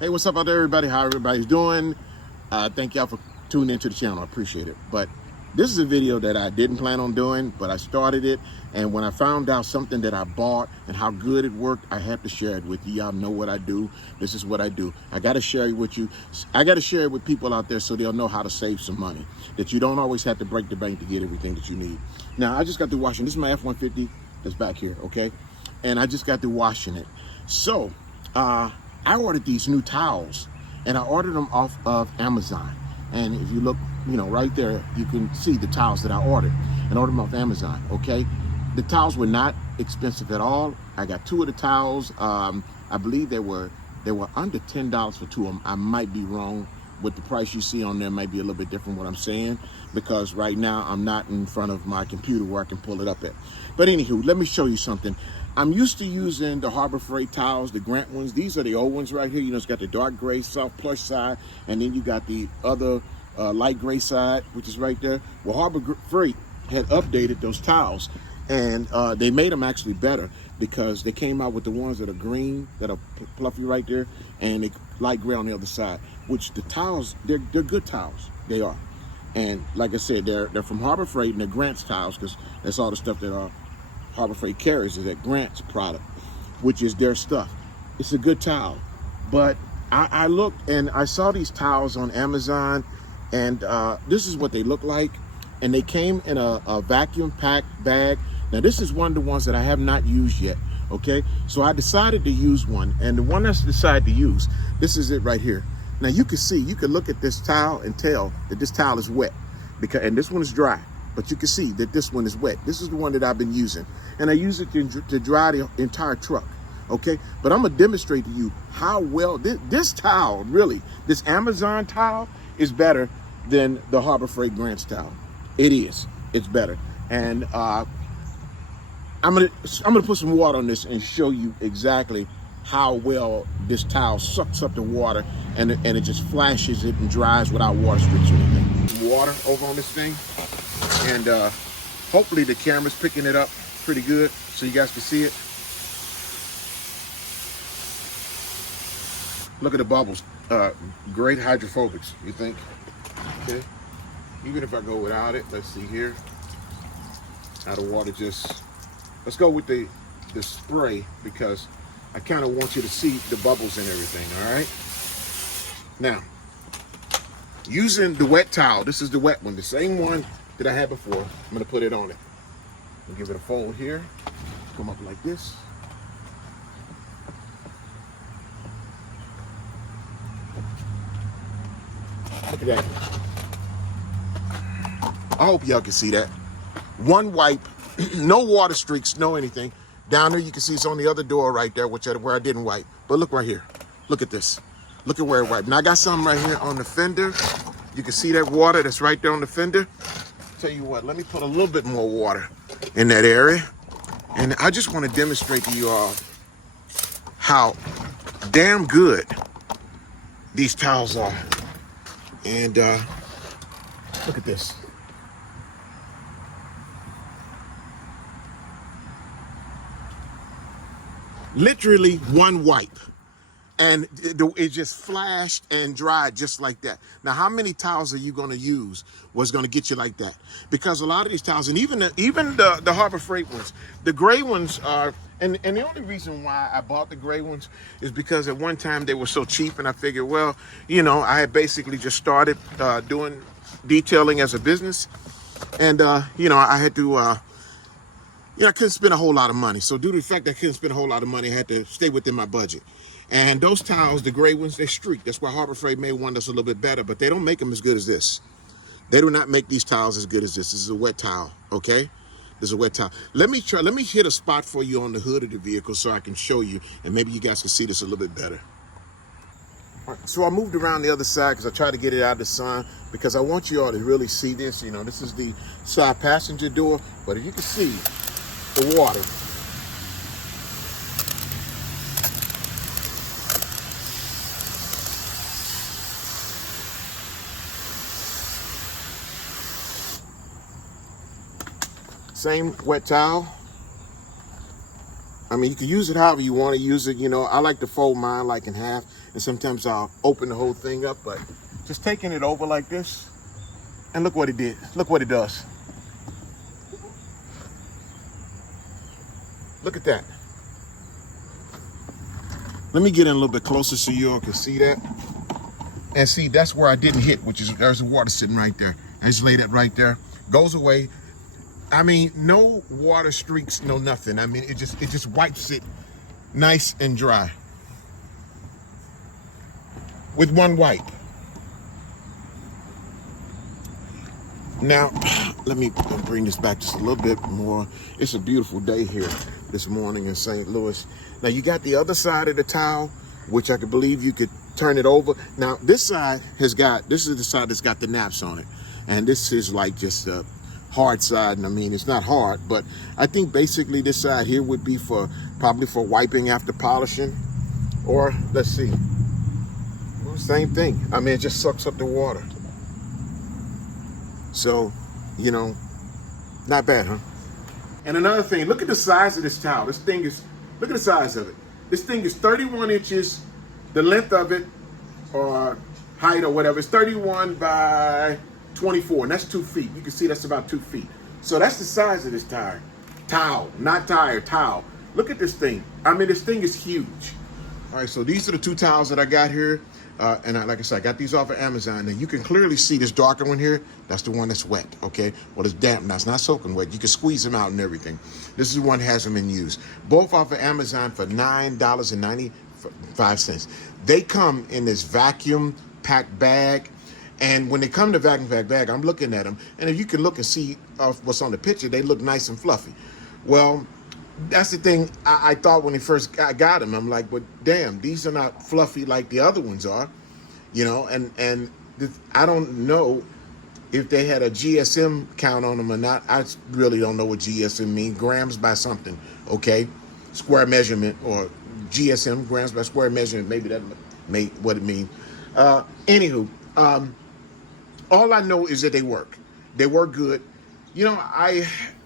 Hey, what's up out there, everybody? How everybody's doing? Thank y'all for tuning into the channel. I appreciate it. But this is a video that I didn't plan on doing, but I started it. And when I found out something that I bought and how good it worked, I have to share it with you. Y'all know what I do. This is what I do. I got to share it with you. I got to share it with people out there so they'll know how to save some money, that you don't always have to break the bank to get everything that you need. Now, I just got through washing. This is my F-150 that's back here, okay? And I just got through washing it. So, I ordered these new towels, and I ordered them off of Amazon. And if you look, right there, you can see the towels that I ordered and ordered them off Amazon, okay? The towels were not expensive at all. I got two of the towels. I believe they were under $10 for two of them. I might be wrong with the price you see on there. Might be a little bit different what I'm saying, because right now I'm not in front of my computer where I can pull it up at. But anywho, let me show you something. I'm used to using the Harbor Freight towels, the Grant ones. These are the old ones right here. It's got the dark gray, soft plush side, and then you got the other light gray side, which is right there. Well, Harbor Freight had updated those towels, and they made them actually better, because they came out with the ones that are green, that are fluffy right there, and they light gray on the other side, which the towels, they're good towels. They are. And like I said, they're from Harbor Freight, and they're Grant's towels, because that's all the stuff that Harbor Freight carries is that Grant's product, which is their stuff. It's a good towel. But I looked and I saw these towels on Amazon, and this is what they look like. And they came in a vacuum packed bag. Now this is one of the ones that I have not used yet, okay? So I decided to use one, and the one I decided to use, this is it right here. Now you can look at this towel and tell that this towel is wet, and this one is dry. But you can see that this one is wet. This is the one that I've been using. And I use it to dry the entire truck, okay? But I'm gonna demonstrate to you how well this towel, really, this Amazon towel is better than the Harbor Freight Grant's towel. It is, it's better. And I'm gonna put some water on this and show you exactly how well this towel sucks up the water, and it just flashes it and dries without water streaks or anything. Water over on this thing. And hopefully the camera's picking it up pretty good so you guys can see it. Look at the bubbles. Great hydrophobics, you think? Okay. Even if I go without it, let's see here. How the water just... Let's go with the spray, because I kind of want you to see the bubbles and everything, all right? Now, using the wet towel, this is the wet one, the same one that I had before. I'm gonna put it on it. I'll give it a fold here. Come up like this. Look at that. I hope y'all can see that. One wipe, no water streaks, no anything. Down there you can see it's on the other door right there, where I didn't wipe. But look right here. Look at this. Look at where it wiped. Now I got something right here on the fender. You can see that water that's right there on the fender. Tell you what, let me put a little bit more water in that area. And I just want to demonstrate to you all how damn good these towels are. And look at this. Literally one wipe, and it just flashed and dried just like that. Now, how many towels are you going to use was going to get you like that? Because a lot of these towels, and even the Harbor Freight ones, the gray ones are, and the only reason why I bought the gray ones is because at one time they were so cheap, and I figured, well, I had basically just started doing detailing as a business, and I had to I couldn't spend a whole lot of money. So due to the fact that I couldn't spend a whole lot of money, I had to stay within my budget. And those towels, the gray ones, they streak. That's why Harbor Freight made one that's a little bit better, but they don't make them as good as this. They do not make these towels as good as this. This is a wet towel, okay? This is a wet towel. Let me hit a spot for you on the hood of the vehicle so I can show you, and maybe you guys can see this a little bit better. All right, so I moved around the other side because I tried to get it out of the sun, because I want you all to really see this. This is the side passenger door, but if you can see, the water. Same wet towel. mean, you can use it however you want to use it. You know, I like to fold mine like in half, and sometimes I'll open the whole thing up, but just taking it over like this, and look what it did. Look what it does. Look at that. Let me get in a little bit closer so you all can see that. And see, that's where I didn't hit, which is, there's the water sitting right there. I just lay that right there. Goes away. I mean, no water streaks, no nothing. I mean, it just wipes it nice and dry with one wipe. Now, let me bring this back just a little bit more. It's a beautiful day here this morning in St. Louis. Now, you got the other side of the towel, which I could believe you could turn it over. Now, this side has got, this is the side that's got the naps on it. And this is like just a hard side. And I mean, it's not hard, but I think basically this side here would be for, probably for wiping after polishing. Or, let's see, well, same thing. I mean, it just sucks up the water. So, you know, not bad, huh? And another thing, look at the size of this towel. This thing is, look at the size of it. This thing is 31 inches, the length of it, or height or whatever, is 31 by 24, and that's 2 feet. You can see that's about 2 feet. So that's the size of this tire. Towel, not tire, towel. Look at this thing. I mean, this thing is huge. All right, so these are the 2 towels that I got here. Like I said, I got these off of Amazon. Now you can clearly see this darker one here. That's the one that's wet, okay? Well, it's damp now. It's not soaking wet. You can squeeze them out and everything. This is the one that hasn't been used. Both off of Amazon for $9.95. They come in this vacuum packed bag. And when they come to vacuum packed bag, I'm looking at them. And if you can look and see what's on the picture, they look nice and fluffy. Well, that's the thing I thought when they first got them. I'm like, but damn, these are not fluffy like the other ones are, you know, and I don't know if they had a GSM count on them or not. I really don't know what GSM means. Grams by something, okay? Square measurement, or GSM, grams by square measurement. Maybe that may what it means. Anywho, all I know is that they work. They work good. You know,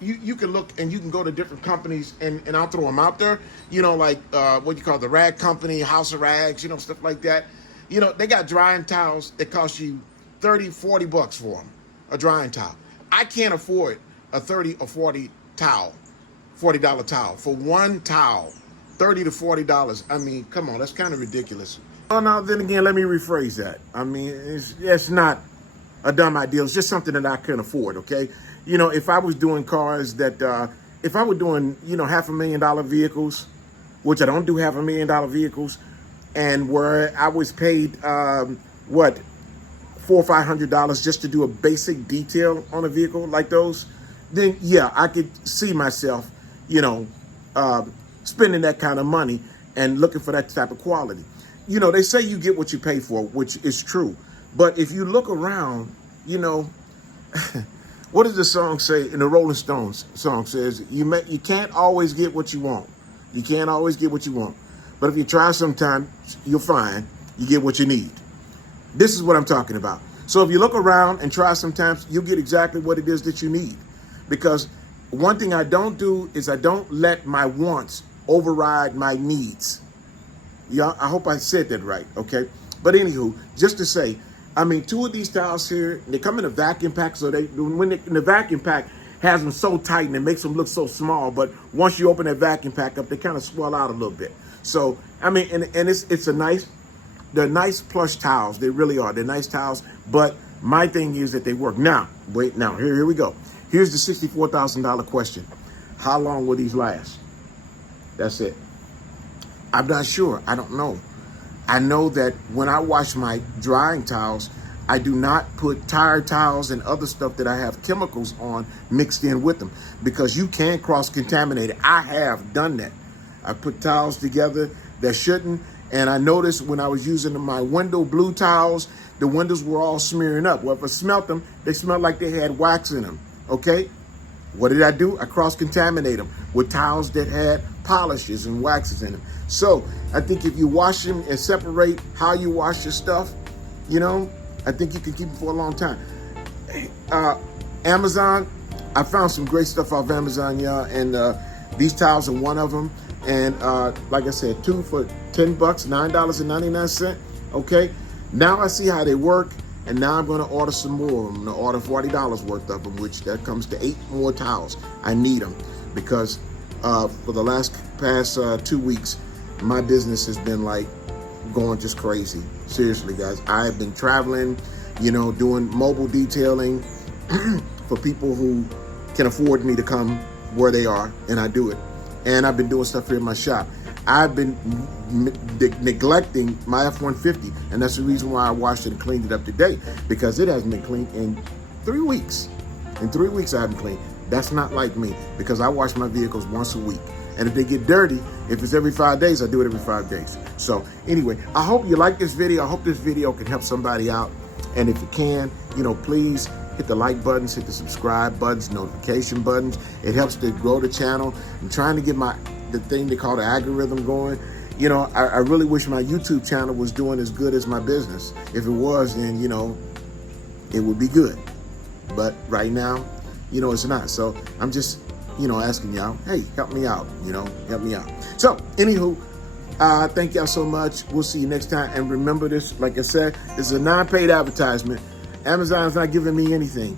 you can look and you can go to different companies and I'll throw them out there, you know, like what you call the rag company, House of Rags, you know, stuff like that. You know, they got drying towels that cost you 30, 40 bucks for them, a drying towel. I can't afford a 30 or 40 towel, $40 towel. For one towel, $30 to $40. I mean, come on, that's kind of ridiculous. Oh, now, then again, let me rephrase that. I mean, it's not a dumb idea. It's just something that I can afford, okay? You know, if I was doing cars that, if I were doing, you know, $500,000 vehicles, which I don't do $500,000 vehicles, and where I was paid, what, $400 or $500 just to do a basic detail on a vehicle like those, then yeah, I could see myself, you know, spending that kind of money and looking for that type of quality. You know, they say you get what you pay for, which is true. But if you look around, you know, what does the song say? In the Rolling Stones song says, you can't always get what you want. You can't always get what you want. But if you try sometime, you'll find you get what you need. This is what I'm talking about. So if you look around and try sometimes, you'll get exactly what it is that you need. Because one thing I don't do is I don't let my wants override my needs. Yeah, I hope I said that right, okay? But anywho, just to say, I mean, 2 of these towels here, they come in a vacuum pack, so when the vacuum pack has them so tight and it makes them look so small, but once you open that vacuum pack up, they kind of swell out a little bit. So, I mean, and it's a nice, they're nice plush towels. They really are. They're nice towels, but my thing is that they work. Now, wait, now, here we go. Here's the $64,000 question. How long will these last? That's it. I'm not sure. I don't know. I know that when I wash my drying towels, I do not put tire towels and other stuff that I have chemicals on mixed in with them, because you can cross-contaminate it. I have done that. I put towels together that shouldn't, and I noticed when I was using my window blue towels, the windows were all smearing up. Well, if I smelt them, they smelled like they had wax in them, okay? What did I do? I cross-contaminate them with towels that had polishes and waxes in them. So I think if you wash them and separate how you wash your stuff, you know, I think you can keep them for a long time. Amazon, I found some great stuff off Amazon, yeah, and these towels are one of them. And like I said, 2 for $10, $9.99. Okay, now I see how they work, and now I'm going to order some more. I'm going to order $40 worth of them, which that comes to 8 more towels. I need them because for the past 2 weeks, my business has been like going just crazy. Seriously, guys, I have been traveling, doing mobile detailing for people who can afford me to come where they are, and I do it. And I've been doing stuff here in my shop. I've been neglecting my F-150, and that's the reason why I washed it and cleaned it up today, because it hasn't been cleaned in 3 weeks. In 3 weeks, I haven't cleaned. That's not like me, because I wash my vehicles once a week. And if they get dirty, if it's every 5 days, I do it every 5 days. So anyway, I hope you like this video. I hope this video can help somebody out. And if you can, please hit the like buttons, hit the subscribe buttons, notification buttons. It helps to grow the channel. I'm trying to get the thing they call the algorithm going. I really wish my YouTube channel was doing as good as my business. If it was, then, it would be good. But right now, it's not. So I'm just, asking y'all, hey, help me out, help me out. So anywho, thank y'all so much. We'll see you next time. And remember this, like I said, this is a non-paid advertisement. Amazon's not giving me anything,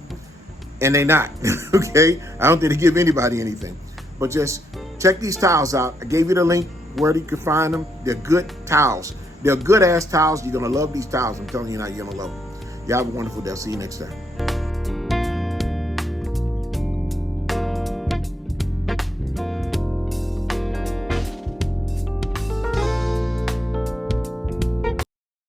and they not, okay? I don't think they give anybody anything, but just check these towels out. I gave you the link where you can find them. They're good towels. They're good ass towels. You're gonna love these towels. I'm telling you now, you're gonna love them. Y'all have a wonderful day. I'll see you next time.